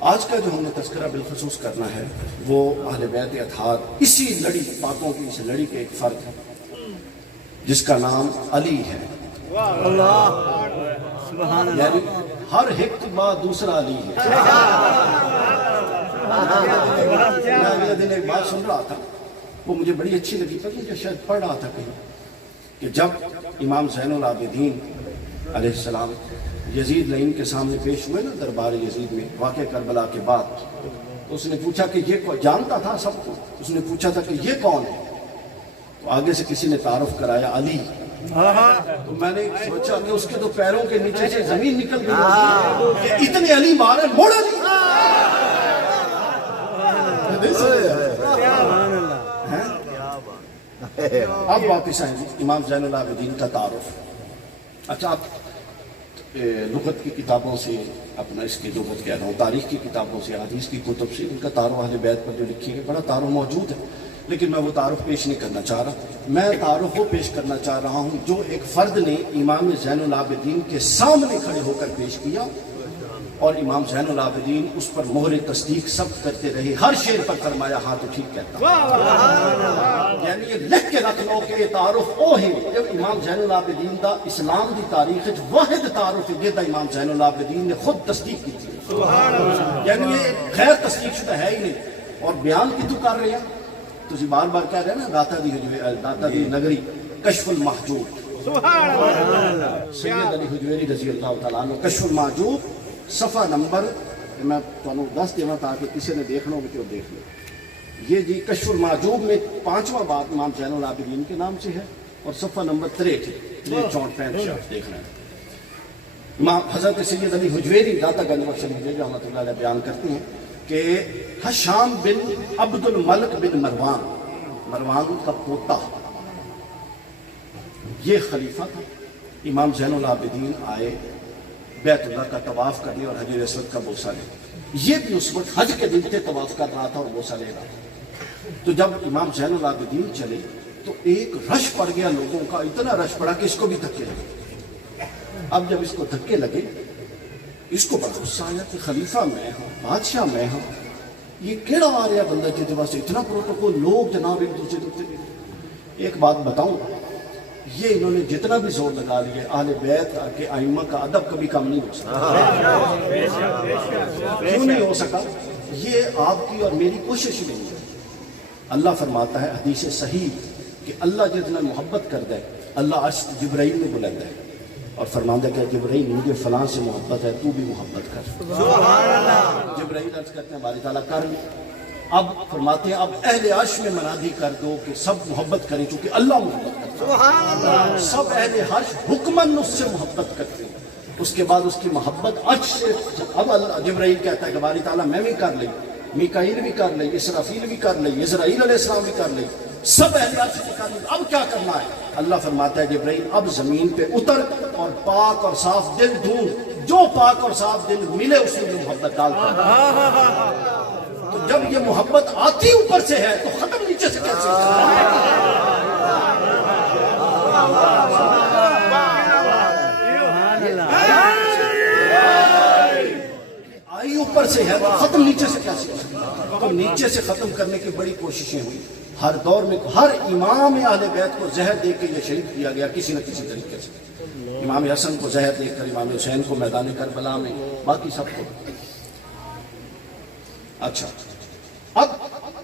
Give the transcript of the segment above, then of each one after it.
آج کا جو ہم نے تذکرہ بالخصوص کرنا ہے وہ اہل بیت اطہار، اسی لڑی پاکوں کی اس لڑی کے ایک فرد ہے جس کا نام علی ہے۔ یعنی ہر ایک بعد دوسرا علی ہے۔ میں اگلے دن ایک بات سن رہا تھا، وہ مجھے بڑی اچھی لگی، پر مجھے شاید پڑھ رہا تھا کہیں کہ جب امام زین العابدین علیہ السلام یزید لعین کے سامنے پیش ہوئے نا دربار یزید میں واقع کربلا کے بعد، تو اس نے پوچھا کہ یہ جانتا تھا سب کو، اس نے پوچھا تھا کہ یہ کون ہے؟ تو آگے سے کسی نے تعارف کرایا علی۔ تو میں نے سوچا کہ اس کے تو پیروں کے نیچے سے زمین نکل گئی کہ اتنے علی مارے موڑ علی۔ اب واپس آئیں امام زین العابدین کا تعارف۔ اچھا، آپ لغت کی کتابوں سے، اپنا اس کی لغت کہہ رہا ہوں، تاریخ کی کتابوں سے، حدیث کی کتب سے ان کا تعارف اہل بیت پر جو لکھی ہے بڑا تعارف موجود ہے، لیکن میں وہ تعارف پیش نہیں کرنا چاہ رہا۔ میں تعارف وہ پیش کرنا چاہ رہا ہوں جو ایک فرد نے امام زین العابدین کے سامنے کھڑے ہو کر پیش کیا، اور امام زین العابدین اس پر مہر تصدیق ثبت کرتے رہے، ہر شعر پر فرمایا ہاں تو ٹھیک کہتا۔ یعنی یہ لکھ کے رکھ لو کہ تعارف وہ ہے جب امام زین العابدین دا اسلام دی تاریخ واحد تعارف ہے جہاں امام زین العابدین نے خود تصدیق کی تھی، یعنی یہ غیر تصدیق شدہ ہے ہی نہیں۔ اور بیان کی تو کر رہے ہیں، تو بار بار کہہ رہے ہیں نا، داتا دی نگری کشف المحجوب، سید علی حجویری رضی اللہ تعالیٰ عنہ، کشف المحجوب صفحہ نمبر میں تمہیں دس دینا تاکہ کسی نے دیکھنا ہو کہ وہ دیکھ لو۔ یہ جی کشف المحجوب میں 5واں بات امام زین العابدین کے نام سے ہے، اور صفحہ نمبر 63 دیکھنا ہے۔ امام حضرت سید علی حجویری داتا گنج بخش حجویری رحمۃ اللہ علیہ بیان کرتے ہیں کہ حشام بن عبد الملک بن مروان کا پوتا یہ خلیفہ تھا۔ امام زین العابدین آئے بیت اللہ کا طواف کرنے اور حجر اسود کا بوسہ لے، یہ بھی اس وقت حج کے دن سے طواف کر رہا تھا اور بوسہ لے رہا تھا۔ تو جب امام زین العابدین چلے تو ایک رش پڑ گیا لوگوں کا، اتنا رش پڑا کہ اس کو بھی دھکے لگے۔ اب جب اس کو دھکے لگے، اس کو بڑا غصہ آیا کہ خلیفہ میں ہوں، بادشاہ میں ہوں، یہ کیڑا آ رہا بندہ جی واسطے اتنا پروٹوکول، لوگ جناب ایک دوسرے دوسرے۔ ایک بات بتاؤں، یہ انہوں نے جتنا بھی زور لگا لیا، اہل بیت کے ائمہ کا ادب کبھی کم نہیں ہو سکا۔ کیوں نہیں ہو سکا؟ یہ آپ کی اور میری کوشش نہیں ہے۔ اللہ فرماتا ہے حدیث صحیح کہ اللہ جتنا محبت کر دے، اللہ عرش جبرائیل میں بلند ہے اور فرماتا ہے کہ جبرائیل مجھے فلاں سے محبت ہے، تو بھی محبت کر۔ جبرائیل عرض کرتے ہیں باری تعالیٰ کر لیں۔ اب فرماتے ہیں اب اہل عرش میں منادی کر دو کہ سب محبت کریں، چونکہ اللہ محبت کرتا ہے، سب اہل عرش حکماً اس سے محبت کرتے ہیں۔ اس کے بعد اس کی محبت عرش سے، اب جبرائیل کہتا ہے کہ باری تعالیٰ میں بھی کر لیں، میکائیل بھی کر لیں، اسرافیل بھی کر لیں، اسرائیل علیہ السلام بھی کر لیں، سب اہل عرش بھی کر لیں، اب کیا کرنا ہے؟ اللہ فرماتا ہے جبرائیل اب زمین پہ اتر اور پاک اور صاف دل ڈھونڈ، جو پاک اور صاف دل ملے اس میں محبت ڈالتا ہے۔ تو جب یہ محبت آتی اوپر سے ہے تو ختم نیچے سے کیسے؟ آئی اوپر سے ہے تو ختم نیچے سے کیسے؟ تو نیچے سے ختم کرنے کی بڑی کوششیں ہوئی، ہر دور میں ہر امام اہل بیت کو زہر دے کے یہ شہید کیا گیا کسی نہ کسی طریقے سے۔ امام حسن کو زہر دے کر، امام حسین کو میدان کربلا میں، باقی سب کو۔ اچھا، اب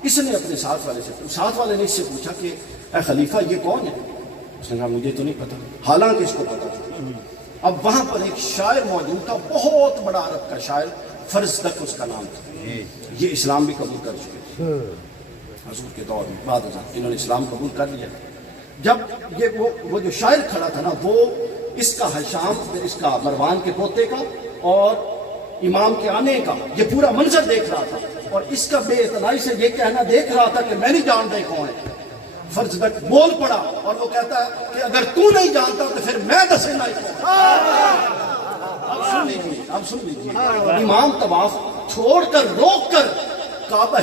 اس نے اپنے ساتھ والے نے اس سے پوچھا کہ اے خلیفہ یہ کون ہے؟ اس نے کہا مجھے تو نہیں پتا، حالانکہ اس کو پتا تھا۔ اب وہاں پر ایک شاعر موجود تھا، بہت بڑا عرب کا شاعر، فرزدق اس کا نام تھا، یہ اسلام بھی قبول کر چکے حضور کے دور میں، بعد ازاں انہوں نے اسلام قبول کر لیا۔ جب یہ وہ جو شاعر کھڑا تھا نا، وہ اس کا حشام، اس کا مروان کے پوتے کا اور امام کے آنے کا یہ پورا منظر دیکھ رہا تھا، اور اس کا بے اعتنائی سے یہ کہنا دیکھ رہا تھا کہ میں نہیں جانتا کون ہے۔ فرزدق بول پڑا اور وہ کہتا ہے کہ اگر تو نہیں جانتا تو پھر میں دسنا ہی کون۔ اب سن لیجیے، امام طواف چھوڑ کر، روک کر کعبہ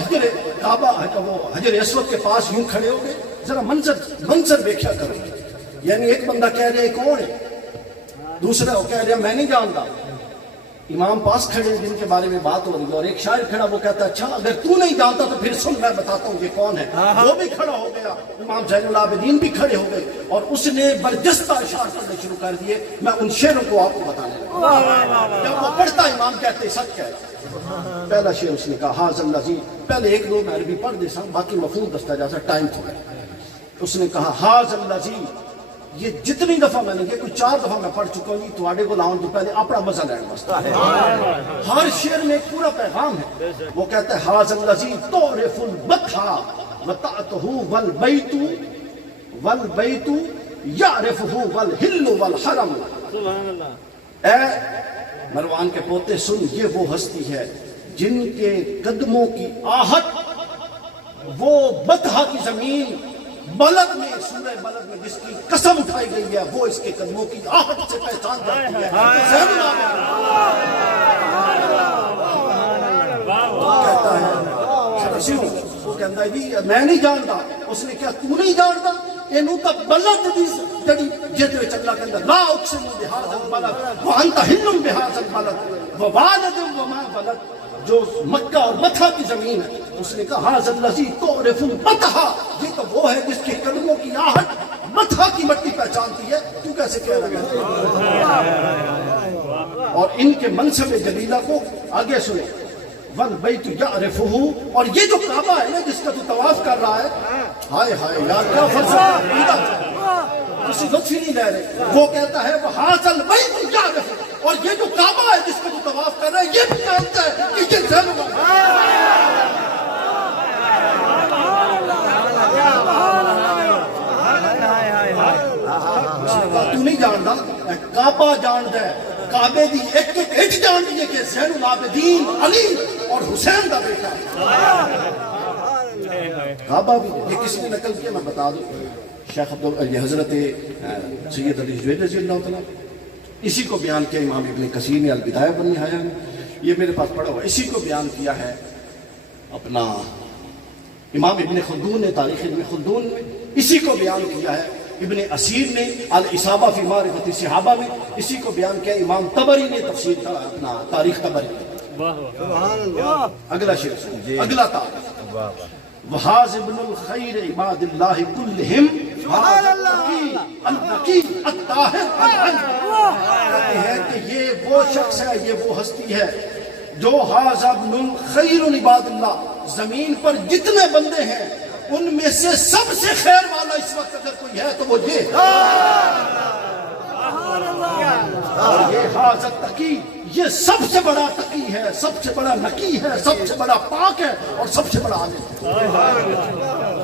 حجر اسود کے پاس یوں کھڑے ہو گئے۔ ذرا منظر دیکھا کرو، یعنی ایک بندہ کہہ رہے کون ہے، دوسرا وہ کہہ رہا میں نہیں جانتا، امام پاس کھڑے ہیں جن کے بارے میں بات ہو رہی ہے، اور ایک شاعر کھڑا، وہ کہتا ہے اچھا اگر تو نہیں جانتا تو پھر سن، میں بتاتا ہوں یہ کون ہے۔ وہ بھی کھڑا ہو گیا، امام زین العابدین بھی کھڑے ہو گئے، اور اس نے برجستہ اشعار پڑھنے شروع کر دیے۔ میں ان شعروں کو آپ کو بتانے لگا، جب وہ پڑھتا امام کہتے سچ کہہ رہا۔ پہلا شعر اس نے کہا حاضر الذی، پہلے ایک دو میں عربی پڑھ دیسا، باقی مفہوم دستا جا سا، ٹائم تھوڑا۔ اس نے کہا حاضر الذی، یہ جتنی دفعہ میں نے، یہ کوئی 4 دفعہ میں پڑھ چکا ہوں، تواڈے کو لاؤں تو پہلے اپنا مزہ لینا واسطے، ہر شعر میں ایک پورا پیغام ہے۔ وہ کہتا ہے حاضر الذی تعرف البطحا وطأتہ والبیت یعرفہ والحل والحرم۔ اے مروان کے پوتے سن، یہ وہ ہستی ہے جن کے قدموں کی آہٹ، وہ بطحا کی زمین بلد میں، سورہ بلد میں جس کی قسم اٹھائی گئی ہے، وہ اس کے قدموں کی آہٹ سے پہچان جاتی ہے۔ کہتا ہے وہ کہتا ہے جی میں نہیں جانتا۔ اس نے کیا تو نہیں جانتا؟ اینو تا بلد دی جڑی جدے وچ اللہ کہندا لا اقسم بہذا البلد وانت حل بہذا البلد ووالد وما ولد، جو مکہ اور متھا کی زمین ہے۔ اس نے کہا حاضر الذی تعرف البطحا، یہ تو وہ ہے جس کے قدموں کی آہٹ متھا کی مٹی پہچانتی ہے، تو کیسے کہہ رہا ہے؟ اور ان کے منصب جلیلہ کو آگے سنے، والبیت یعرفہ، اور یہ جو کعبہ ہے نا جس کا تو طواف کر رہا ہے، ہائے ہائے یار کیا فلسفہ، کسی لطف ہی نہیں لے رہے۔ وہ کہتا ہے وحاذا البیت یعرفہ، اور یہ جو کعبہ ہے جس کا تو طواف کر رہا ہے، یہ بھی جانتا ہے کہ یہ زین تو نہیں جانتا، کعبہ جانتا ہے، کعبے دی ایک ایک اٹ جانتی ہے کہ زین العابدین علی اور حسین دا بیٹا ہے۔ کعبہ بھی یہ کس نے نقل کیا میں بتا دوں، شیخ یہ حضرت سید علی جویل رضی اللہ تعالیٰ، اسی کو بیان کیا امام ابن کثیر نے البدایہ والنہایہ میں، یہ میرے پاس پڑھا ہوا، اسی کو بیان کیا ہے اپنا امام ابن خلدون نے تاریخ ابن خلدون میں، اسی کو بیان کیا ہے ابن اسیر نے الاصابہ فی معرفت صحابہ میں، اسی کو بیان کیا امام طبری نے تفسیر اپنا تاریخ طبری میں۔ اگلا شعر، اگلا تعریف، وحاذ ابن الخیر عباد اللہ کلہم النقی الطاہر کہتے ہیں کہ یہ وہ شخص ہے، یہ وہ ہستی ہے جو حاذ ابن الخیر عباد اللہ، زمین پر جتنے بندے ہیں ان میں سے سب سے خیر والا اس وقت اگر کوئی ہے تو وہ یہ، اور یہ حاذ التقی، یہ سب سے بڑا تقی ہے، سب سے بڑا نقی ہے، سب سے بڑا پاک ہے، اور سب سے بڑا عالم ہے۔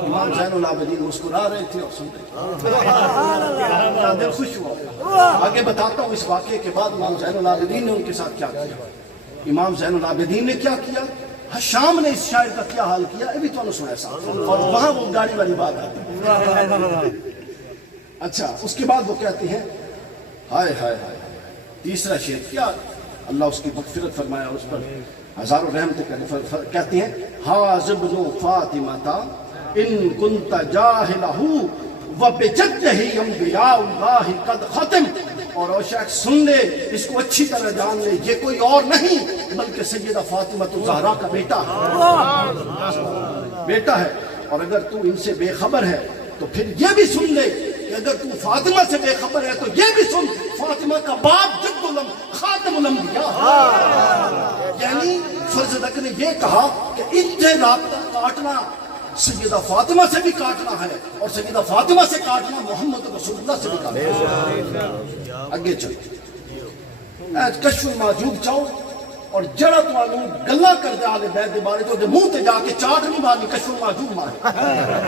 امام زین العابدین مسکرا رہے تھے اور سن رہے تھے، دل خوش ہوا۔ آگے بتاتا ہوں اس واقعے کے بعد امام زین العابدین نے ان کے ساتھ کیا کیا۔ امام زین العابدین نے کیا کیا، شام نے اس شاعر کا کیا حال کیا، یہ بھی تو سنا ساتھ، اور وہاں وہ گاڑی والی بات آتی ہے۔ اچھا اس کے بعد وہ کہتے ہیں ہائے ہائے ہائے، تیسرا شعر کیا، اللہ اس کی مغفرت فرمائے اور اس پر ہزاروں رحمتیں کرے، کہتے ہیں حاذ ابن فاطمہ ان کنت جاہلہ وبجدہ انبیاء اللہ قد ختم، اور او شخص سن لے، اس کو اچھی طرح جان لے، یہ کوئی اور نہیں بلکہ سیدہ فاطمہ الزہرا کا بیٹا ہے۔ اور اگر تو ان سے بے خبر ہے تو پھر یہ بھی سن لے کہ اگر تو فاطمہ سے بے خبر ہے تو یہ بھی سن، فاطمہ کا باپ جد خاتم الانبیاء، یعنی فرزدق نے یہ کہا کہ ان سے رابطہ کاٹنا سیدہ فاطمہ سے بھی کاٹنا ہے، اور سیدہ فاطمہ سے کاٹنا محمد رسول اللہ سے بھی کاٹنا ہے۔ آگے چلو کشف المعجوب چاہو اور جڑا تو گلا کر دے آلے بیت دے بارے تو منہ تے جا کے چاٹ نہیں مارنی، کشف المعجوب مارے،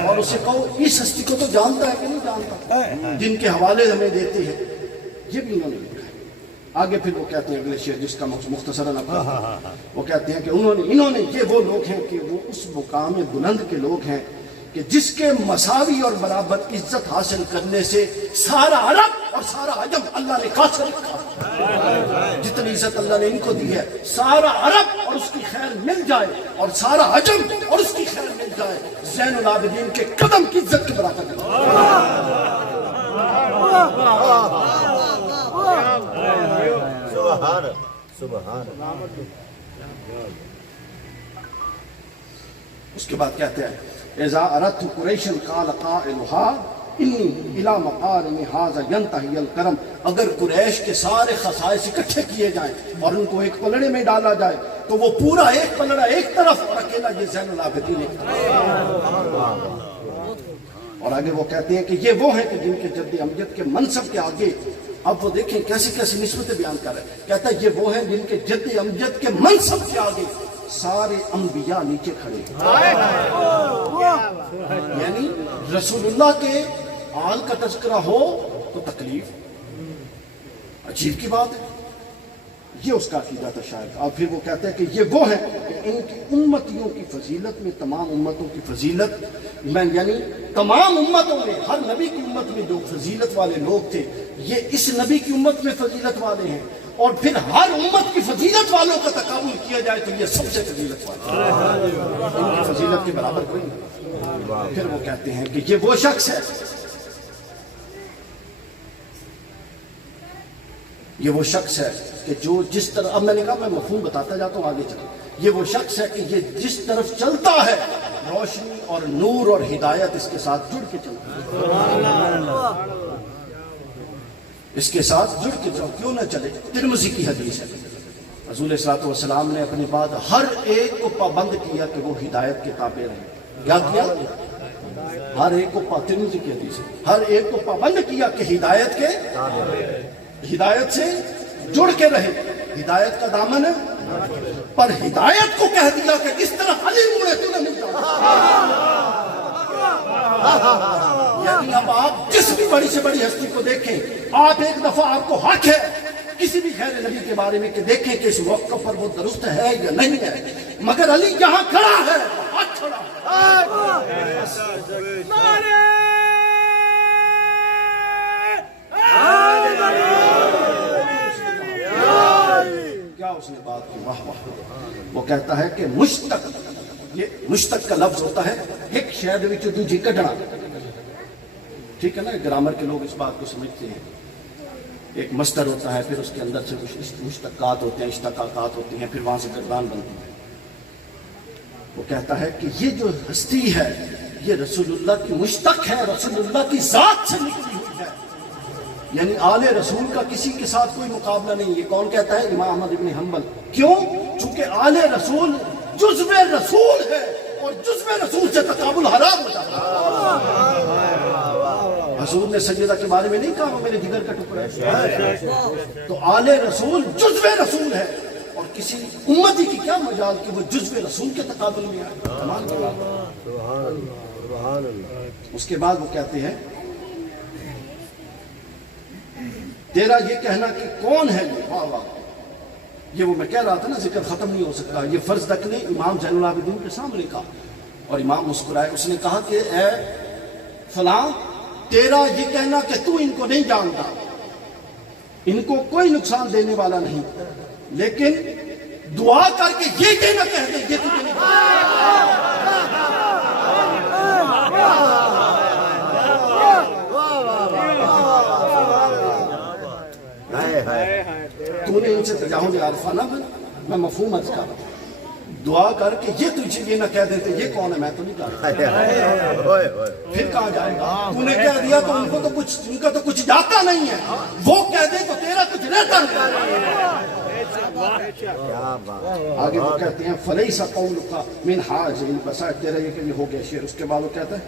اور اسے کہو اس ہستی کو تو جانتا ہے کہ نہیں جانتا، جن کے حوالے ہمیں دیتے ہیں، یہ بھی انہوں نے لکھا ہے۔ آگے پھر وہ کہتے ہیں اگلے شعر جس کا مختصراً وہ کہتے ہیں کہ انہوں نے یہ وہ لوگ ہیں کہ وہ اس مقام بلند کے لوگ ہیں کہ جس کے مساوی اور برابر عزت حاصل کرنے سے سارا عرب اور سارا عجم اللہ نے قاصر رکھا، جتنی عزت اللہ نے ان کو دی ہے، سارا عرب اور اس کی خیر مل جائے اور سارا عجم اور اس کی خیر مل جائے، زین العابدین کے قدم کی عزت کے برابر اس کے بعد کہتے ہیں اذا اردت قریشا قال قائلها انی الی مقارن ھذا ینتہی الکرم، اگر قریش کے سارے خصائص اکٹھے کیے جائیں اور ان کو ایک پلڑے میں ڈالا جائے تو وہ پورا ایک پلڑا ایک طرف اور اکیلا یہ زین العابدین ایک طرف۔ اور آگے وہ کہتے ہیں کہ یہ وہ ہیں کہ جن کے جد امجد کے منصب کے آگے، اب وہ دیکھیں کیسی کیسی نسبتیں بیان کر رہے ہیں، کہتا ہے یہ وہ ہیں جن کے جد امجد کے منصب کے آگے سارے انبیاء نیچے کھڑے ہیں۔ یعنی رسول اللہ کے آل کا تذکرہ ہو تو تکلیف، عجیب کی بات ہے، یہ اس کا عقیدہ تھا شاید۔ اور پھر وہ کہتے ہیں کہ یہ وہ ہیں کہ ان کی امتیوں کی فضیلت میں تمام امتوں کی فضیلت میں، یعنی تمام امتوں میں ہر نبی کی امت میں جو فضیلت والے لوگ تھے یہ اس نبی کی امت میں فضیلت والے ہیں، اور پھر ہر امت کی فضیلت والوں کا تقابل کیا جائے تو یہ سب سے فضیلت والے ہیں، ان کی فضیلت کے برابر کوئی نہیں۔ پھر وہ کہتے ہیں کہ یہ وہ شخص ہے، یہ وہ شخص ہے کہ جو جس طرح، اب میں نے کہا میں مفہوم بتاتا جاتا ہوں آگے چل، یہ وہ شخص ہے کہ یہ جس طرف چلتا ہے روشنی اور نور اور ہدایت اس کے ساتھ جڑ کے چلتا ہے، اس کے ساتھ جڑ کے چلو، کیوں نہ چلے؟ ترمذی کی حدیث ہے، رسول صلی اللہ علیہ وسلم نے اپنے بعد ہر ایک کو پابند کیا کہ وہ ہدایت کے تابع رہے۔ کیا کیا؟ ہر ایک کو، ترمذی کی حدیث ہے، ہر ایک کو پابند کیا کہ ہدایت کے، ہدایت سے جڑ کے رہے، ہدایت کا دامن ہے، پر ہدایت کو کہہ دیا کہ اس طرح علی مڑے تو نہیں جانا۔ یعنی اب آپ جس بھی بڑی سے بڑی ہستی کو دیکھیں، آپ ایک دفعہ آپ کو حق ہے کسی بھی خیر نبی کے بارے میں کہ دیکھیں کہ اس موقع پر وہ درست ہے یا نہیں ہے، مگر علی جہاں کھڑا ہے حق کھڑا ہے۔ کیا اس نے بات کی، واہ واہ۔ وہ کہتا ہے کہ مشتق، یہ مشتق کا لفظ ہوتا ہے ایک شہد وچ دوجی کڈنا، ٹھیک ہے نا، گرامر کے لوگ اس بات کو سمجھتے ہیں، ایک مصدر ہوتا ہے، پھر اس کے اندر سے کچھ مشتقات ہوتے ہیں، اشتقاقات ہوتی ہیں، پھر وہاں سے گردان بنتی ہے۔ وہ کہتا ہے کہ یہ جو ہستی ہے یہ رسول اللہ کی مشتق ہے، رسول اللہ کی ذات سے نکلی ہوئی ہے، یعنی آل رسول کا کسی کے ساتھ کوئی مقابلہ نہیں۔ یہ کون کہتا ہے؟ امام احمد ابن حنبل۔ کیوں؟ چونکہ آل رسول جزو رسول ہے اور جزو رسول سے تقابل حرام ہو جاتا ہے۔ حضور نے سیدہ کے بارے میں نہیں کہا وہ میرے جگر کا ٹکڑا ہے، تو آل رسول جزو رسول ہے، اور کسی امتی کی کیا مجال کہ وہ جزو رسول کے تقابل میں آئے۔ اس کے بعد وہ کہتے ہیں تیرا یہ کہنا کہ کون ہے یہ، واہ واہ، یہ وہ میں کہہ رہا تھا نا، ذکر ختم نہیں ہو سکتا۔ یہ فرض دق نے امام زین العابدین کے سامنے کہا اور امام مسکرائے، اس نے کہا کہ اے فلاں، تیرا یہ کہنا کہ تو ان کو نہیں جانتا، ان کو کوئی نقصان دینے والا نہیں، لیکن دعا کر کے یہ نہ کہہ دے یہ تجھے نہیں تو نے ان سے تجاہل عارفہ نہ بنا، میں مفہوم عرض کر رہا ہوں، دعا کر کے یہ تجھے یہ نہ کہہ دیتے یہ کون ہے، میں تو نہیں کہا، پھر کہاں جائے گا؟ تو نے کہہ دیا تو ان کو تو کچھ، ان کا تو کچھ جاتا نہیں ہے، وہ کہہ دے تو تیرا کچھ رہتا نہیں۔ آگے وہ کہتے ہیں فلیس قولک من حاج، ان پر شاید تیرا یہ کہ یہ ہو گیا شعر۔ اس کے بعد وہ کہتا ہے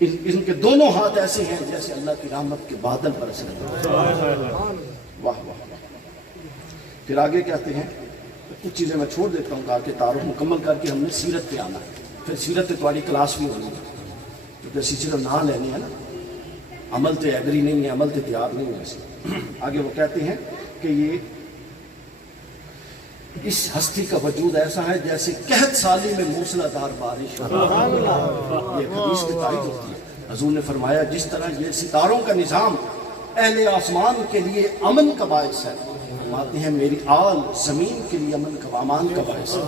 ان کے دونوں ہاتھ ایسے ہیں جیسے اللہ کی رحمت کے بادل برس رہے ہیں۔ واہ واہ۔ پھر آگے کہتے ہیں، کچھ چیزیں میں چھوڑ دیتا ہوں کہ تعارف مکمل کر کے ہم نے سیرت پہ آنا ہے، پھر سیرت تمہاری کلاس بھی ہونی ہے، کیونکہ اسی صرف نہ لینی ہے نا، عمل تو ایگری نہیں ہے، عمل تو تیار نہیں ہے ایسے۔ آگے وہ کہتے ہیں کہ یہ اس ہستی کا وجود ایسا ہے جیسے قحط سالی میں موسلا دھار بارش، یہ حدیث کی تائید ہوتی ہے۔ حضور نے فرمایا جس طرح یہ ستاروں کا نظام اہل آسمان کے لیے امن کا باعث ہے، فرماتے ہیں میری آل زمین کے لیے امن کا، امان کا باعث ہے۔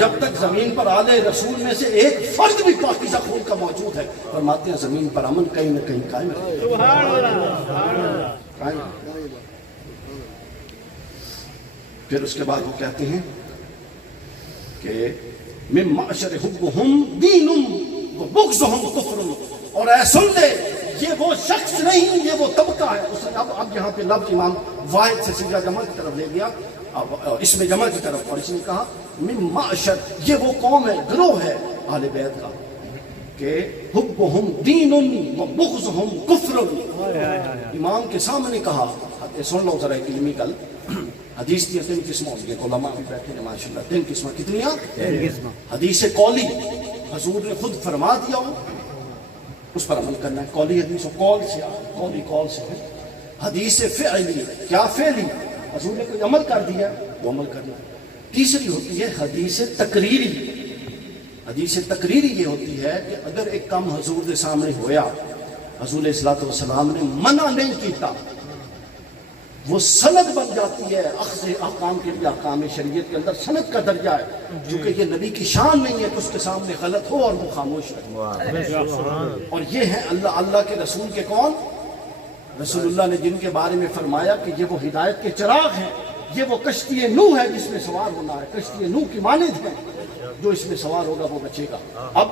جب تک زمین پر آل رسول میں سے ایک فرد بھی پاکیزہ خون کا موجود ہے، فرماتے ہیں زمین پر امن کہیں نہ کہیں قائم ہے۔ پھر اس کے بعد وہ کہتے ہیں کہ من معشر حبہم دین و بغضہم کفر، اور اے سن لے یہ وہ شخص نہیں، یہ وہ طبقہ ہے. اس نے اب یہاں پہ لفظ امام واحد سے سیدھا جمع کی طرف لے گیا، اس میں جمع کی طرف، اور اس نے کہا من معشر، یہ وہ قوم ہے، گروہ ہے اہل بیت کا کہ حبہم دین و بغضہم کفر. امام کے سامنے کہا، سن لو ذرا ایک علمی گل، حدیث کی 3 قسمیں ہوتی ہیں، علماء بھی بیٹھے ہیں ماشاءاللہ. 3 قسمیں کتنیاں؟ حدیث قولی، حضور نے خود فرما دیا ہو اس پر عمل کرنا ہے، قولی حدیث ہو، قول سے قولی قول سے ہے. حدیث فعلی، کیا فعلی، حضور نے کوئی عمل کر دیا وہ عمل کرنا ہے. تیسری ہوتی ہے حدیث تقریری. حدیث تقریری یہ ہوتی ہے کہ اگر ایک کام حضور کے سامنے ہویا، حضور علیہ الصلوۃ والسلام نے منع نہیں کیتا، وہ سند بن جاتی ہے. اخذ احکام کے لیے احکام شریعت کے اندر سند کا درجہ ہے، کیونکہ یہ نبی کی شان نہیں ہے کہ اس کے سامنے غلط ہو اور وہ خاموش رہے. اور یہ ہیں اللہ کے رسول کے کون؟ رسول اللہ نے جن کے بارے میں فرمایا کہ یہ وہ ہدایت کے چراغ ہیں، یہ وہ کشتی نوح ہے جس میں سوار ہونا ہے، کشتی نوح کی مانند ہے، جو اس میں سوار ہوگا وہ بچے گا. اب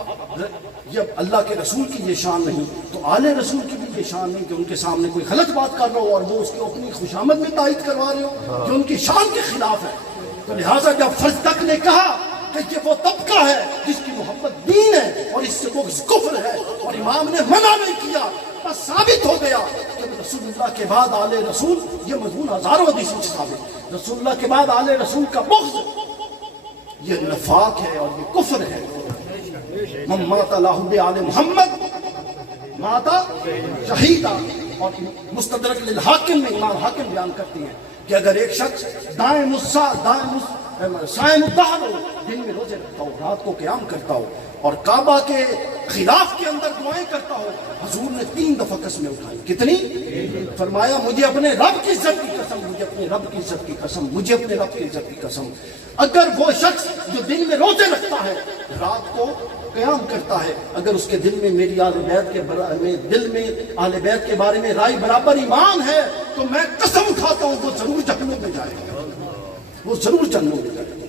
جب اللہ کے رسول کی یہ شان نہیں تو آل رسول کی بھی یہ شان نہیں کہ ان کے سامنے کوئی غلط بات کر رہا ہو اور وہ اس کی اپنی خوشامد میں تائید کروا رہے ہو جو ان کی شان کے خلاف ہے. تو لہٰذا جب فزدق نے کہا کہ یہ وہ طبقہ ہے جس کی محبت دین ہے اور اس سے بغض کفر ہے، اور امام نے منع نہیں کیا، بس ثابت ہو گیا کہ رسول اللہ کے بعد آل رسول، یہ مضمون ہزاروں حدیثوں سے ثابت، رسول اللہ کے بعد آل رسول کا بغض یہ نفاق ہے اور یہ کفر ہے. من مات علی حب آل محمد مات شہیدا. اور مستدرک للحاکم میں امام حاکم بیان کرتے ہیں کہ اگر ایک شخص دائم سائم الدہر ہو، دن میں روزے رکھتا ہو، رات کو قیام کرتا ہو اور کعبہ کے خلاف کے اندر دعائیں کرتا ہو، حضور نے 3 دفعہ قسمیں اٹھائی. کتنی؟ فرمایا مجھے اپنے رب کی عزت کی قسم، مجھے اپنے رب کی عزت کی قسم، مجھے اپنے رب کی عزت کی قسم، اگر وہ شخص جو دن میں روزے رکھتا ہے، رات کو قیام کرتا ہے، اگر اس کے دل میں میری اہل بیت کے دل میں اہل بیت کے بارے میں رائے برابر ایمان ہے تو میں قسم اٹھاتا ہوں وہ ضرور جہنم میں جائے گا، وہ ضرور جہنم میں جائے گا.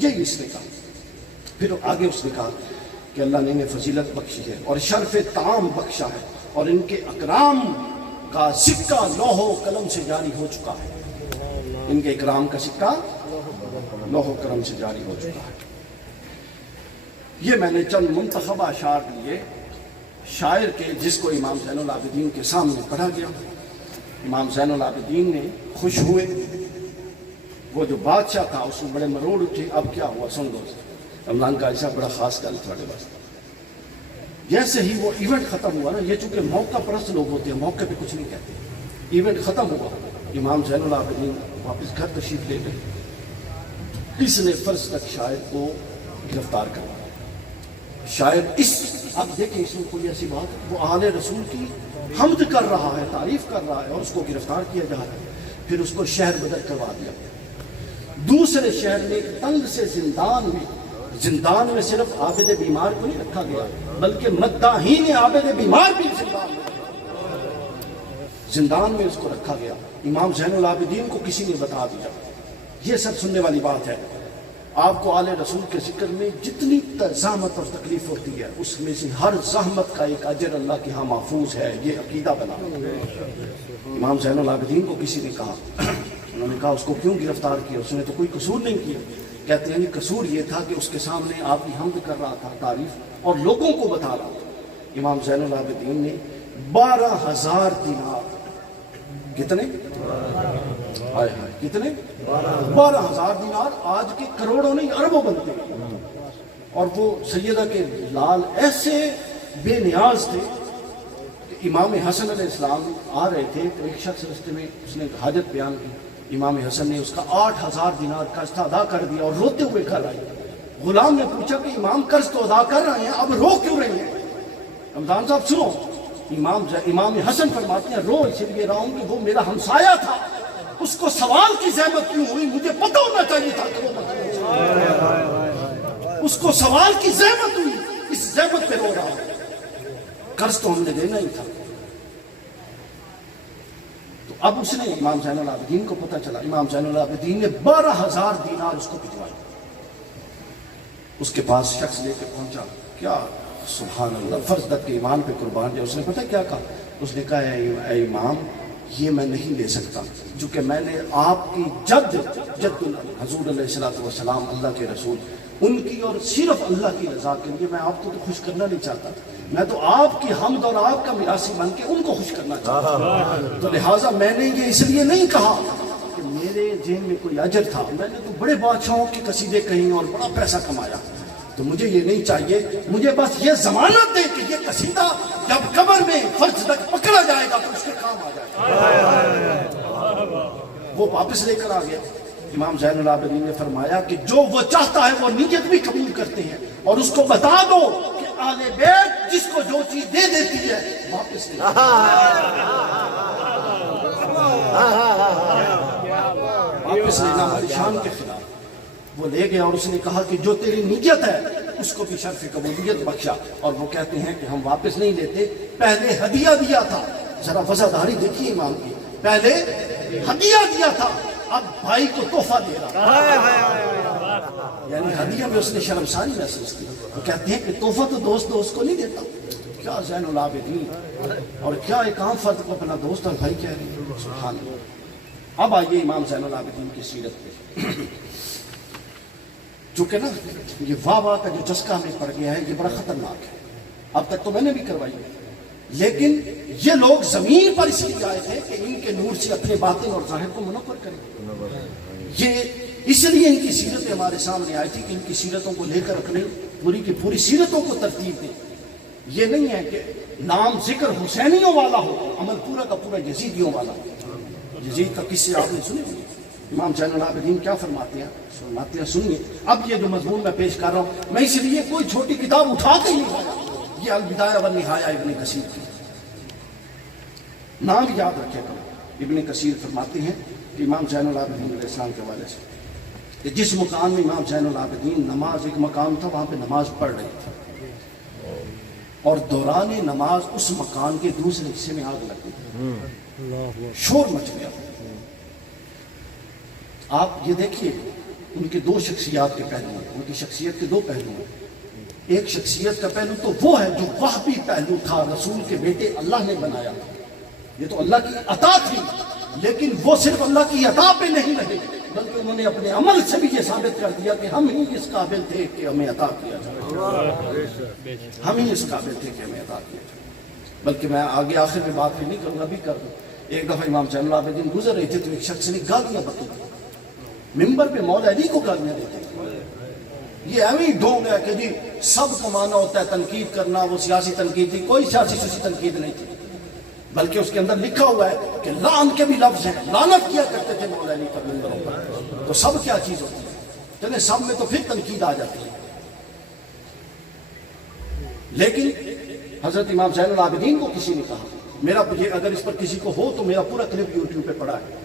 یہی اس نے کہا. پھر آگے اس نے کہا کہ اللہ نے انہیں فضیلت بخشی ہے اور شرف تعام بخشا ہے، اور ان کے اکرام کا سکہ لوح و قلم سے جاری ہو چکا ہے. ان کے اکرام کا سکہ لوح و قلم سے جاری ہو چکا ہے. یہ میں نے چند منتخب اشعار لیے شاعر کے، جس کو امام زین العابدین کے سامنے پڑھا گیا. امام زین العابدین نے خوش ہوئے، وہ جو بادشاہ تھا اس میں بڑے مروڑ اٹھے. اب کیا ہوا سن لو. رمضان کا ایسا بڑا خاص گل تھوڑے پاس. جیسے ہی وہ ایونٹ ختم ہوا نا، یہ چونکہ موقع پرست لوگ ہوتے ہیں، موقع پہ کچھ نہیں کہتے. ایونٹ ختم ہوا، امام زین العابدین واپس گھر تشریف لے گئے. اس نے فرض تک شاعر کو گرفتار کروایا. شاعر اب دیکھیں اس میں کوئی ایسی بات ہے، وہ آل رسول کی حمد کر رہا ہے، تعریف کر رہا ہے، اور اس کو گرفتار کیا جا رہا ہے. پھر اس کو شہر بدر کروا دیا. دوسرے شہر میں تنگ سے زندان میں صرف عابد بیمار کو نہیں رکھا گیا بلکہ مداحین عابد بیمار بھی زندان میں اس کو رکھا گیا. امام زین العابدین کو کسی نے بتا دیا. یہ سب سننے والی بات ہے. آپ کو آل رسول کے ذکر میں جتنی زحمت اور تکلیف ہوتی ہے اس میں سے ہر زحمت کا ایک اجر اللہ کے ہاں محفوظ ہے. یہ عقیدہ بنا. امام زین العابدین کو کسی نے کہا، انہوں نے کہا اس کو کیوں گرفتار کیا؟ اس نے تو کوئی قصور نہیں کیا. کہتے ہیں قصور یہ تھا کہ اس کے سامنے آپ کی حمد کر رہا تھا، تعریف، اور لوگوں کو بتا رہا تھا. امام زین العابدین نے 12,000 دینار، کتنے؟ کتنے؟ 12,000 دینار. آج کے کروڑوں نہیں اربوں بنتے ہیں. اور وہ سیدہ کے لال ایسے بے نیاز تھے کہ امام حسن علیہ السلام آ رہے تھے تو ایک شخص رستے میں اس نے حاجت بیان کی. امام حسن نے اس کا 8,000 دینار قرض ادا کر دیا اور روتے ہوئے گھر آئے. غلام نے پوچھا کہ امام قرض تو ادا کر رہے ہیں، اب رو کیوں رہے ہیں؟ رمضان صاحب سنو، امام حسن فرماتے ہیں رو اس لیے رہا ہوں کہ وہ میرا ہمسایہ تھا، اس کو سوال کی زحمت کیوں ہوئی؟ مجھے پتہ ہونا چاہیے تھا کہ وہ اس کو سوال کی زحمت ہوئی، اس زحمت پہ رو رہا ہوں. قرض تو ہم نے دینا ہی تھا. تو اب اس نے امام زین العابدین کو پتہ چلا، امام زین العابدین نے 12,000 دینار اس کو بھجوائے. اس کے پاس شخص لے کے پہنچا، کیا سبحان اللہ، فرض دت کے ایمان پہ قربان جائے. اس نے پتہ کیا کہا؟ اس نے کہا اے امام یہ میں نہیں لے سکتا، چونکہ میں نے آپ کی جد حضور علیہ الصلوۃ والسلام اللہ کے رسول ان کی اور صرف اللہ کی رضا کے لیے میں آپ کو تو خوش کرنا نہیں چاہتا، میں تو آپ کی حمد اور آپ کا میراثی بن کے ان کو خوش کرنا چاہتا ہوں. تو لہٰذا میں نے یہ اس لیے نہیں کہا کہ میرے ذہن میں کوئی اجر تھا، میں نے تو بڑے بادشاہوں کے قصیدے کہیں اور بڑا پیسہ کمایا، تو مجھے یہ نہیں چاہیے، مجھے بس یہ ضمانت دے کہ یہ قصیدہ جب قبر میں فرض تک پکڑا جائے گا تو اس کے کام آ جائے گا. وہ واپس لے کر آ گیا. امام زین العابدین نے فرمایا کہ جو وہ چاہتا ہے وہ نیت بھی قبول کرتے ہیں، اور اس کو بتا دو کہ اہل بیت جس کو جو چیز دے دیتی ہے واپس لے واپس لینا ہماری شان کے خلاف. وہ لے گیا اور اس نے کہا کہ جو تیری نیت ہے اس کو بھی شرف قبولیت بخشا. اور وہ کہتے ہیں کہ ہم واپس نہیں لیتے، پہلے ہدیہ دیا تھا. ذرا وزاداری دیکھیے امام کی، پہلے ہدیہ دیا تھا، اب بھائی کو تحفہ دے رہا، یعنی ہدیہ میں اس نے شرمساری محسوس کی. وہ کہتے ہیں کہ تحفہ تو دوست کو نہیں دیتا. کیا زین العابدین، اور کیا ایک عام فرد کو اپنا دوست اور بھائی کہہ رہے ہیں، سبحان اللہ. اب آئیے امام زین العابدین کی سیرت پہ. چونکہ نا یہ واہ کا جو چسکا ہمیں پڑ گیا ہے یہ بڑا خطرناک ہے. اب تک تو میں نے بھی کروائی ہے، لیکن یہ لوگ زمین پر اس لیے آئے تھے کہ ان کے نور سے اپنے باطن اور ظاہر کو منور کریں. یہ اس لیے ان کی سیرتیں ہمارے سامنے آئی تھی کہ ان کی سیرتوں کو لے کر اپنی پوری کی پوری سیرتوں کو ترتیب دیں. یہ نہیں ہے کہ نام ذکر حسینیوں والا ہو، عمل پورا کا پورا یزیدیوں والا ہو. یزید کا قصے آپ نے سنے ہوئے. امام زین العابدین کیا فرماتے ہیں سنیے. اب یہ جو مضمون میں پیش کر رہا ہوں میں اس لیے کوئی چھوٹی کتاب اٹھا کے نہیں آیا، یہ البدایہ والنہایہ ابن کثیر کی، نام یاد رکھے گا. ابن کثیر فرماتے ہیں کہ امام زین العابدین علیہ السلام کے حوالے سے کہ جس مکان میں امام زین العابدین نماز، ایک مقام تھا وہاں پہ نماز پڑھ رہی تھی، اور دوران نماز اس مکان کے دوسرے حصے میں آگ لگ گئی، شور مچ گیا. آپ یہ دیکھیے ان کے دو شخصیات کے پہلو ہیں، ان کی شخصیت کے دو پہلو ہیں. ایک شخصیت کا پہلو تو وہ ہے جو وہابی پہلو تھا، رسول کے بیٹے اللہ نے بنایا، یہ تو اللہ کی عطا تھی، لیکن وہ صرف اللہ کی عطا پہ نہیں رہے بلکہ انہوں نے اپنے عمل سے بھی یہ ثابت کر دیا کہ ہم ہی اس قابل تھے کہ ہمیں عطا کیا جائے، ہم ہی اس قابل تھے کہ ہمیں عطا کیا جائے. بلکہ میں آگے آخر میں بات بھی نہیں کروں گا، بھی کر دوں. ایک دفعہ امام زین العابدین گزر رہے تھے تو ایک شخص نے گالیاں بکی، ممبر پہ مولا علی کو گالیاں دیتے تھے. یہ ایویں ڈھونگ ہے کہ جی سب کو مانا ہوتا ہے تنقید کرنا، وہ سیاسی تنقید تھی، کوئی سیاسی تنقید نہیں تھی، بلکہ اس کے اندر لکھا ہوا ہے کہ لعن کے بھی لفظ ہیں، لعنت کیا کرتے تھے مولا علی پر ممبروں پر. تو سب کیا چیز ہوتی ہے، چلے سب میں تو پھر تنقید آ جاتی ہے. لیکن حضرت امام زین العابدین کو کسی نے کہا، میرا اگر اس پر کسی کو ہو تو میرا پورا کلپ یوٹیوب پہ پڑا ہے،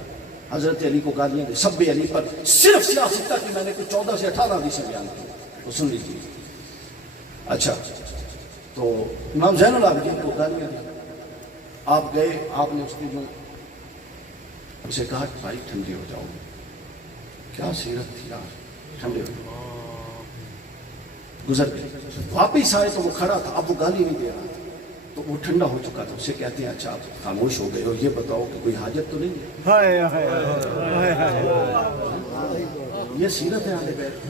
حضرت علی کو گالیاں دے، سب علی پر صرف سیاست کا کہ میں نے کوئی 14 سے 18 حدیثیں بیان کی، تو سن لیجیے. اچھا، تو امام زین العابدین کو گالیاں دی. آپ گئے، آپ نے اس کی جو اسے کہا کہ بھائی ٹھنڈے ہو جاؤ، کیا سیرت تھی یار، ٹھنڈے ہو جاؤ. گزر گئے، واپس آئے تو وہ کھڑا تھا، اب وہ گالی نہیں دے رہا تھا، تو وہ ٹھنڈا ہو چکا تھا. اسے کہتے ہیں اچھا آپ خاموش ہو گئے ہو، یہ بتاؤ کہ کوئی حاجت تو نہیں ہے؟ یہ سیرت ہے اہل بیت.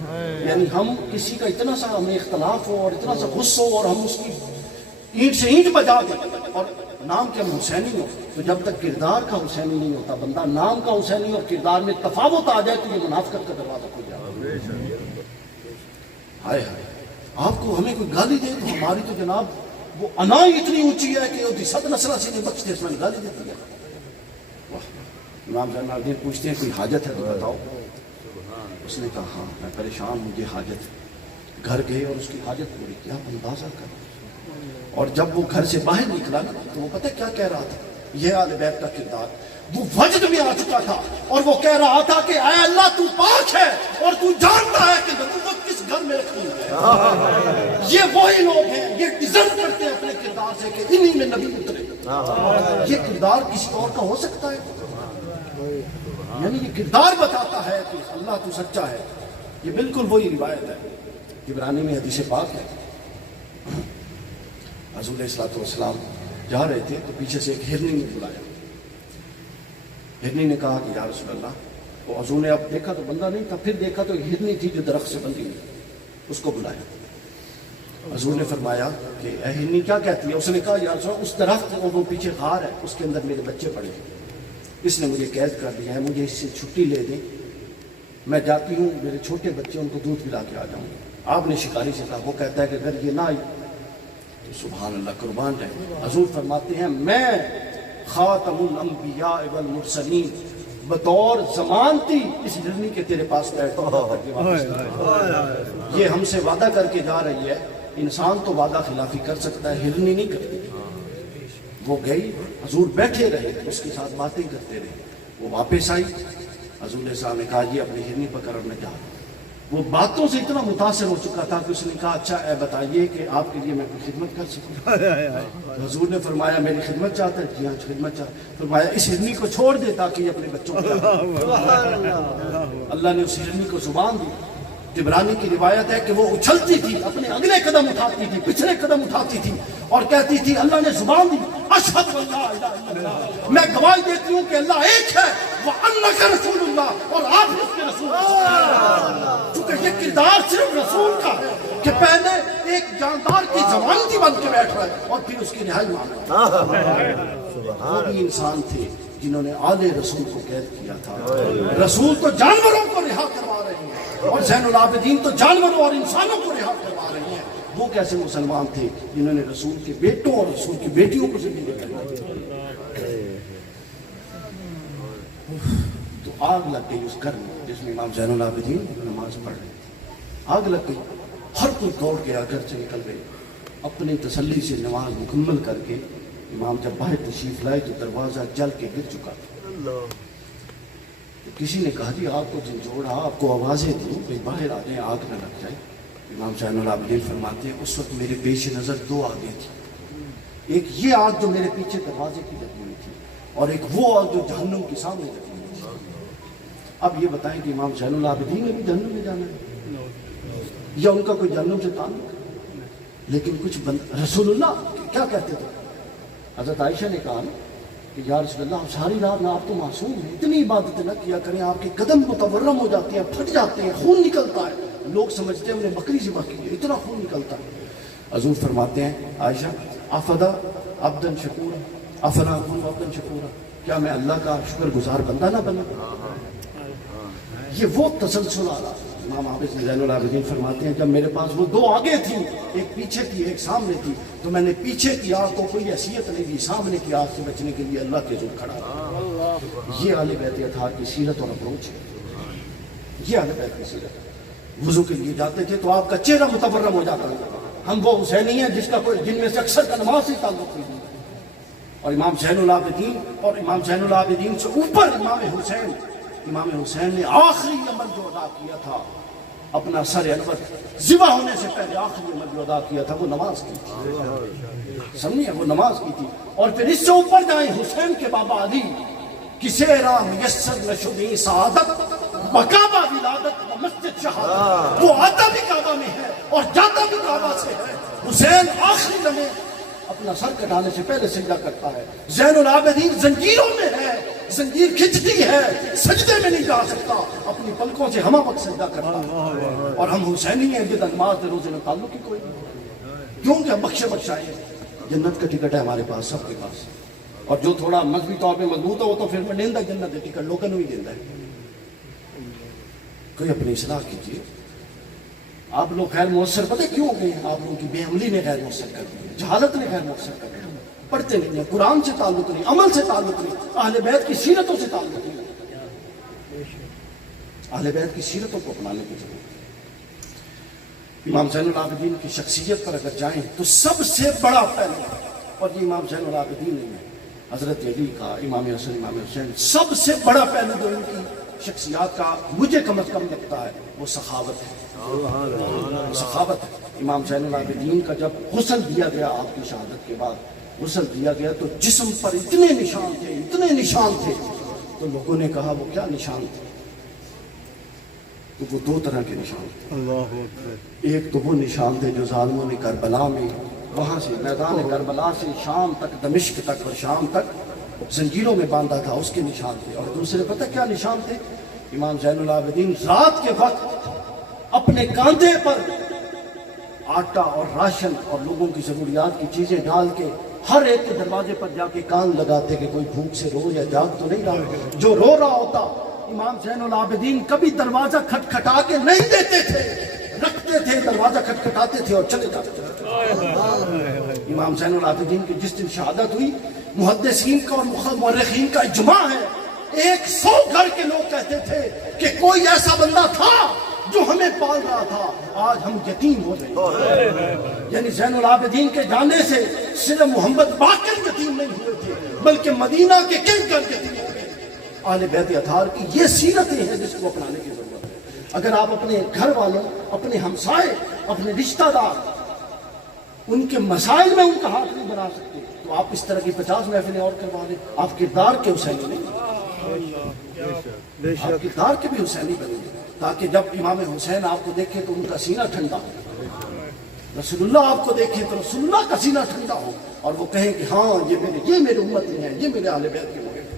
یعنی ہم کسی کا اتنا سا ہمیں اختلاف ہو اور اتنا سا غصہ ہو اور ہم اس کی اینٹ سے اینٹ بجا دیں، اور نام کے ہم حسینی ہو، تو جب تک کردار کا حسینی نہیں ہوتا بندہ، نام کا حسینی اور کردار میں تفاوت آ جائے تو یہ منافقت کا دروازہ کھل جائے. ہائے ہائے، آپ کو ہمیں کوئی گالی دے تو ہماری تو جناب وہ انا اتنی اونچی ہے کہ وہ ست نسلہ سے نہیں بچتے، اس میں گالی دیتی ہے. امام زین العابدین پوچھتے ہیں کوئی حاجت ہے تو بتاؤ. اس نے کہا ہاں میں پریشان، مجھے حاجت ہے. گھر گئے اور اس کی حاجت پوری کیا، اندازہ کر. اور جب وہ گھر سے باہر نکلا نا تو وہ پتہ کیا کہہ رہا تھا، یہ اہل بیت کا کردار. وہ وجد میں آ چکا تھا اور وہ کہہ رہا تھا کہ اے اللہ تو پاک ہے اور تو جانتا ہے کہ نبوت کس گھر میں رکھی ہے. یہ وہی لوگ ہیں، یہ ڈیزرو کرتے ہیں اپنے کردار سے کہ انہی میں نبی اترے. یہ کردار کسی اور کا ہو سکتا ہے؟ یعنی یہ کردار بتاتا ہے کہ اللہ تو سچا ہے. یہ بالکل وہی روایت ہے عبرانی میں حدیث پاک ہے. حضور علیہ الصلوۃ والسلام جا رہے تھے تو پیچھے سے ایک ہرنی نے بلایا. ہرنی نے کہا کہ یا رسول اللہ. تو حضور نے اب دیکھا تو بندہ نہیں تھا, پھر دیکھا تو ایک ہرنی تھی جو درخت سے بندھی ہوئی, اس کو بلایا. حضور نے فرمایا کہ اے ہرنی کیا کہتی ہے؟ اس نے کہا یا رسول اللہ, اس درخت وہ پیچھے غار ہے, اس کے اندر میرے بچے پڑے ہیں, اس نے مجھے قید کر دیا ہے, مجھے اس سے چھٹی لے دیں, میں جاتی ہوں, میرے چھوٹے بچے ان کو دودھ پلا کے آ جاؤں. آپ نے شکاری سے کہا, وہ کہتا ہے کہ اگر یہ نہ آئی تو سبحان اللہ قربان جائے. حضور فرماتے ہیں میں خاتم الانبیاء والمرسلین بطور ضمانتی اس ہرنی کے تیرے پاس بیٹھتا ہوں. یہ ہم سے وعدہ کر کے جا رہی ہے. انسان تو وعدہ خلافی کر سکتا ہے, ہرنی نہیں کرتی. وہ گئی, حضور بیٹھے رہے, اس کے ساتھ باتیں کرتے رہے. وہ واپس آئی, حضور نے صاحب نے کہا یہ اپنی ہرنی پکڑ اور میں جا. وہ باتوں سے اتنا متاثر ہو چکا تھا کہ اس نے کہا اچھا اے بتائیے کہ آپ کے لیے میں کوئی خدمت کر سکوں. حضور نے فرمایا میری خدمت چاہتا ہے؟ جی ہاں خدمت چاہتا. فرمایا اس ہرنی کو چھوڑ دے تاکہ یہ اپنے بچوں کو. اللہ نے اس ہرنی کو زبان دی. طبرانی کی روایت ہے کہ وہ اچھلتی تھی, اپنے اگلے قدم اٹھاتی تھی, پچھلے قدم اٹھاتی تھی اور کہتی تھی اللہ نے زبان دی, اشہد ان لا الہ الا اللہ, میں گواہی دیتی ہوں کہ اللہ ایک ہے, وانک رسول اللہ, اور آپ اس کے رسول. چونکہ یہ کردار صرف رسول کا ہے کہ پہلے ایک جاندار کی ضمانتی بن کے بیٹھ رہا ہے اور پھر اس کی رہائی مانگ رہا ہے. وہ بھی انسان تھے جنہوں نے آل رسول کو قید کیا تھا. رسول تو جانوروں کو رہا کروا رہے ہیں اور زین العابدین تو جانوروں اور انسانوں کو رہا کروا رہے ہیں. وہ کیسے مسلمان تھے جنہوں نے رسول کے بیٹوں اور رسول کی بیٹیوں کو زندگی کروائی. تو آگ لگ گئی اس گھر میں جس میں امام زین العابدین نماز پڑھ رہے تھے. آگ لگ گئی, ہر کوئی دوڑ گیا, گھر سے نکل گئے. اپنی تسلی سے نماز مکمل کر کے امام جب باہر تشریف لائے تو دروازہ جل کے گر چکا تھا. تو کسی نے کہا جی آپ کو جھنجھوڑا, آپ کو آوازیں دیں کہ باہر آ جائیں, آگ نہ لگ جائے. امام زین العابدین فرماتے ہیں اس وقت میرے پیش نظر دو آگیں تھیں. ایک یہ آگ جو میرے پیچھے دروازے کی لگی ہوئی تھی, اور ایک وہ آگ جو جہنم کے سامنے لگی ہوئی تھی. اب یہ بتائیں کہ امام زین العابدین نے بھی جہنم میں جانا ہے یا ان کا کوئی جہنم سے تعلق ہے؟ لیکن کچھ رسول اللہ کیا کہتے تھے؟ حضرت عائشہ نے کہا کہ یا رسول اللہ ساری رات آپ تو معصوم ہیں, اتنی عبادتیں نہ کیا کریں, آپ کے قدم متورم ہو جاتے ہیں, پھٹ جاتے ہیں, خون نکلتا ہے, لوگ سمجھتے ہیں انہیں بکری ذبح کی ہے, اتنا خون نکلتا ہے. حضور فرماتے ہیں عائشہ افدا عبدن شکورا افلا اکون عبدن شکورا, کیا میں اللہ کا شکر گزار بندہ نہ بنا؟ یہ وہ تسلسل آ رہا. امام حافظ زین العابدین فرماتے ہیں جب میرے پاس وہ دو آگے تھیں, ایک پیچھے تھی ایک سامنے تھی, تو میں نے پیچھے کی آگ کو کوئی حیثیت نہیں دی, سامنے کی آگ سے بچنے کے لیے اللہ کے حضور کھڑا رہا. یہ اہل بیت اطہار کی سیرت اور اپروچ ہے. یہ اہل بیت کی سیرت ہے. وضو کے لیے جاتے تھے تو آپ کا چہرہ متورم ہو جاتا ہے. ہم وہ حسینی ہیں جس کا کوئی جن میں سے اکثر کا نماز سے تعلق نہیں. اور امام زین العابدین اور امام زین العابدین سے اوپر امام حسین نے آخری عمل جو ادا کیا تھا, اپنا سر انور ذبح ہونے سے پہلے آخری عمل جو ادا کیا تھا وہ نماز کی تھی. سمجھے, وہ نماز کی تھی. اور پھر اس سے اوپر جائیں حسین کے بابا علی کسے را میسر نشدی سعادت بکعبہ ولادت و مسجد شہادت, وہ آتا بھی کعبہ میں ہے اور جاتا بھی کعبہ سے ہے. حسین آخری لمحے اپنا سر کٹانے سے پہلے سجدہ کرتا ہے. زین العابدین زنجیروں میں ہے, زنجیر کھچتی ہے, سجدے میں نہیں جا سکتا, اپنی پلکوں سے ہمہ وقت سجدہ کرتا ہے. اور ہم حسینی ہیں, جدہ نماز دے روزے میں تعلق ہی کوئی نہیں, کیونکہ ہم بخشائے ہیں. جنت کا ٹکٹ ہے ہمارے پاس, سب کے پاس. اور جو تھوڑا مذہبی طور پہ مضبوط ہو تو پھر میں دیندہ جنت ہے ٹکٹ, لوگوں نہیں دیندہ ہے. کوئی اپنی اصلاح کیجیے. آپ لوگ غیر مؤثر پتہ کیوں ہو گئے ہیں؟ آپ لوگوں کی بے عملی نے غیر مؤثر کر دی, جہالت نے غیر مؤثر کر دی. پڑھتے نہیں ہیں, قرآن سے تعلق نہیں, عمل سے تعلق نہیں, اہل بیت کی سیرتوں سے تعلق نہیں. اہل بیت کی سیرتوں کو اپنانے کی ضرورت ہے. امام زین العابدین کی شخصیت پر اگر جائیں تو سب سے بڑا پہلو, اور یہ امام زین العابدین نہیں ہے, حضرت علی کا, امام حسن, امام حسین, سب سے بڑا پہلو جو ان کی شخصیات کا مجھے کم از کم لگتا ہے وہ سخاوت ہے. سخاوت ہے. امام زین العابدین کا جب غسل دیا گیا آپ کی شہادت کے بعد غسل دیا گیا تو جسم پر اتنے نشان تھے تو لوگوں نے کہا وہ کیا نشان تھے؟ تو وہ دو طرح کے نشان تھے. اللہ اکبر. ایک تو وہ نشان تھے جو ظالموں نے کربلا میں وہاں سے میدان کربلا سے شام تک، دمشق تک اور شام تک زنجیروں میں باندھا تھا، اس کے نشان تھے. اور دوسرے پتہ کیا نشان تھے؟ امام زین العابدین رات کے وقت اپنے کاندھے پر آٹا اور راشن اور لوگوں کی ضروریات کی چیزیں ڈال کے ہر ایک کے دروازے پر جا کے کان لگاتے کہ کوئی بھوک سے رو یا جاگ تو نہیں رہا. جو رو رہا ہوتا امام زین العابدین کبھی دروازہ کھٹکھٹا کے نہیں دیتے تھے، رکھتے تھے، دروازہ کھٹکھٹاتے تھے اور چلے جاتے تھے. امام زین العابدین کی جس دن شہادت ہوئی، محدثین کا اور مورخین کا اجماع ہے، 100 گھر کے لوگ کہتے تھے کہ کوئی ایسا بندہ تھا جو ہمیں پال رہا تھا، آج ہم یتیم ہو گئے. یعنی زین العابدین کے جانے سے صرف محمد باقر یتیم نہیں ہوئے تھے بلکہ مدینہ کے کئی گھر یتیم ہو گئے. اہل بیت اطہار کی یہ سیرتیں ہیں جس کو اپنانے کی ضرورت ہے. اگر آپ اپنے گھر والوں، اپنے ہمسائے، اپنے رشتہ دار، ان کے مسائل میں ان کا ہاتھ نہیں بنا سکتے تو آپ اس طرح کی 50 محفلیں اور کروا دیں. آپ کردار کے حسینی نہیں، آپ کردار کے بھی حسینی بنیں گے تاکہ جب امام حسین آپ کو دیکھے تو ان کا سینہ ٹھنڈا ہو، رسول اللہ آپ کو دیکھے تو رسول اللہ کا سینہ ٹھنڈا ہو اور وہ کہیں کہ ہاں یہ میرے امتی ہیں، یہ میرے اہل بیت کے لوگ ہیں.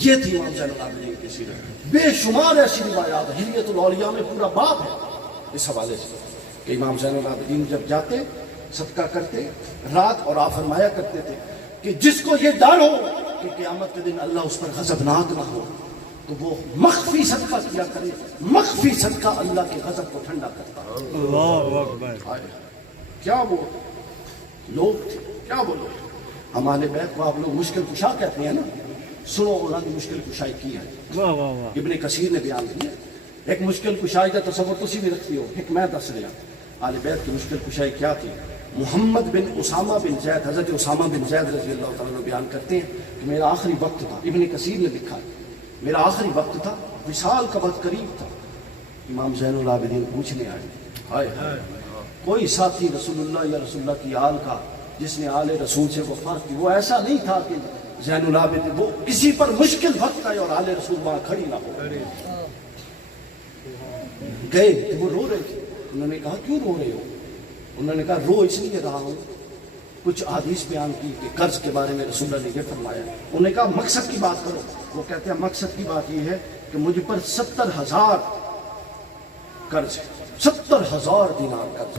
یہ تھی امام زین العابدین کی سیرت. بے شمار ایسی روایات، حلیت الاولیاء میں پورا باب ہے اس حوالے سے کہ امام زین العابدین جب جاتے صدقہ کرتے رات، اور آپ فرمایا کرتے تھے کہ جس کو یہ ڈر ہو کہ قیامت کے دن اللہ اس پر غضبناک نہ ہو تو وہ مخفی صدقہ کیا کرے. مخفی صدقہ اللہ کے غضب کو ٹھنڈا کرتا ہے. اللہ اکبر. کیا وہ لوگ تھے، کیا وہ لوگ. ہم اہل بیت کو آپ لوگ مشکل کشا کہتے ہیں نا، سنو انہوں نے مشکل کشائی کی ہے. واہ واہ واہ. ابن کثیر نے بیان کیا ایک مشکل کشائی کا تصور تو اسی بھی رکھتی ہو. ایک میں دس رہا اہل بیت کی مشکل کشائی کیا تھی. محمد بن اسامہ بن زید، حضرت اسامہ بن زید رضی اللہ تعالیٰ عنہ بیان کرتے ہیں کہ میرا آخری وقت تھا. ابن کثیر نے لکھا ہے میرا آخری وقت تھا، وصال کا وقت قریب تھا. امام زین العابدین پوچھنے آئے، ہائے کوئی ساتھی رسول اللہ یا رسول اللہ کی آل کا جس نے آل رسول سے وفات کی. وہ ایسا نہیں تھا کہ زین العابدین وہ کسی پر مشکل وقت آئے اور آل رسول وہاں کھڑی نہ ہو. گئے تو وہ رو رہے تھے. انہوں نے کہا کیوں رو رہے ہو؟ انہوں نے کہا رو اس لیے رہا ہوں، کچھ حدیث بیان کی کہ قرض کے بارے میں رسول اللہ نے یہ فرمایا. انہوں نے کہا مقصد کی بات کرو. وہ کہتے ہیں مقصد کی بات یہ ہے کہ مجھ پر 70,000 قرض ہے، 70,000 دینار قرض.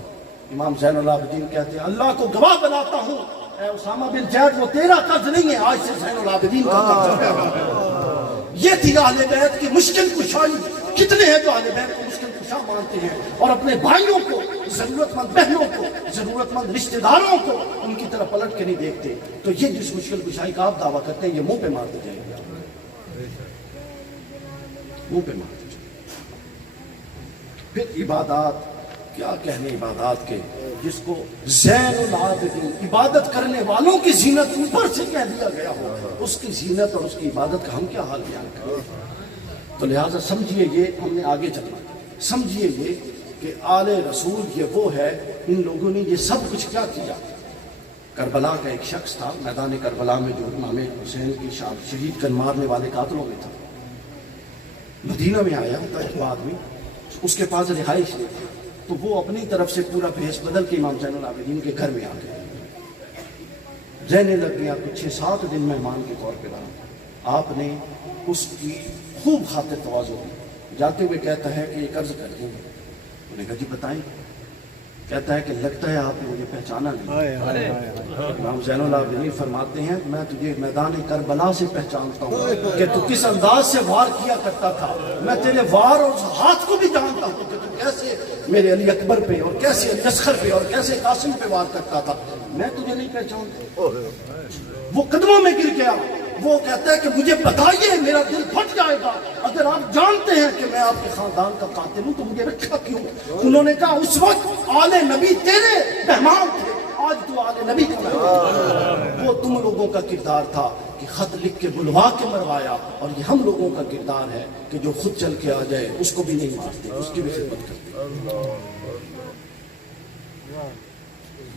امام زین العابدین کہتے ہیں اللہ کو گواہ بناتا ہوں اے اسامہ بن زید وہ تیرا قرض نہیں ہے، آج سے زین العابدین کا قرض ہے. یہ تھی اہل بیت کی مشکل کشائی. کتنے ہیں جو اہل بیت کو مشکل کشا مانتے ہیں اور اپنے بھائیوں کو، ضرورت مند بہنوں کو، ضرورت مند رشتہ داروں کو ان کی طرف پلٹ کے نہیں دیکھتے. تو یہ جس مشکل کشائی کا آپ دعویٰ کرتے ہیں یہ منہ پہ مارتے جائیں گے، منہ پہ مارتے جائیں. پھر عبادات، کیا کہنے عبادات کے، جس کو زین العابدین عبادت کرنے والوں کی زینت اوپر سے کہہ دیا گیا ہو، اس کی زینت اور اس کی عبادت کا ہم کیا حال بیان کریں. تو لہٰذا سمجھیے یہ ہم نے آگے چلنا، سمجھیے یہ کہ آل رسول یہ وہ ہے. ان لوگوں نے یہ سب کچھ کیا کیا. کربلا کا ایک شخص تھا میدان کربلا میں جو امام حسین کی شہید کر مارنے والے قاتلوں میں تھا. مدینہ میں آیا تھا ایک آدمی، اس کے پاس رہائش نہیں تھی تو وہ اپنی طرف سے پورا بھیس بدل کے امام زین العابدین کے گھر میں آ گئے. رہنے لگ گیا. کچھ 6-7 دن مہمان کے طور پہ رہا. آپ نے اس کی خوب خاطر تواضع کی. جاتے ہوئے کہتا ہے کہ ایک عرض کر دیں. انہوں نے کہا جی بتائیں. کہتا ہے کہ لگتا ہے آپ نے مجھے پہچانا نہیں. امام زین العابدین فرماتے ہیں میں تجھے میدان کربلا سے پہچانتا ہوں کہ تو کس انداز سے وار کیا کرتا تھا. میں تیرے وار اور ہاتھ کو بھی جانتا ہوں کہ تو کیسے میرے علی اکبر پہ اور کیسے علی اصغر پہ اور کیسے قاسم پہ وار کرتا تھا. میں تجھے نہیں پہچانتا. وہ قدموں میں گر گیا. وہ کہتا ہے کہ مجھے بتائیے میرا دل پھٹ جائے گا اگر آپ جانتے ہیں کہ میں آپ کے خاندان کا قاتل ہوں تو مجھے رکھا کیوں. انہوں نے کہا اس وقت آل نبی تیرے مہمان تھے، آج تو آل نبی کا مہمان. وہ تم لوگوں کا کردار تھا کہ خط لکھ کے بلوا کے مروایا، اور یہ ہم لوگوں کا کردار ہے کہ جو خود چل کے آ جائے اس کو بھی نہیں مارتے، اس کی بھی خدمت کرتے.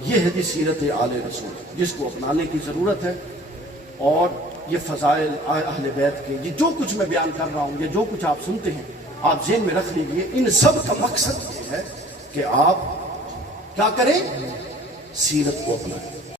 یہ ہے جی سیرت آل رسول جس کو اپنانے کی ضرورت ہے. اور یہ فضائل اہل بیت کے، یہ جو کچھ میں بیان کر رہا ہوں، یہ جو کچھ آپ سنتے ہیں، آپ ذہن میں رکھ لیجئے، ان سب کا مقصد یہ ہے کہ آپ کیا کریں؟ سیرت کو اپنائیں۔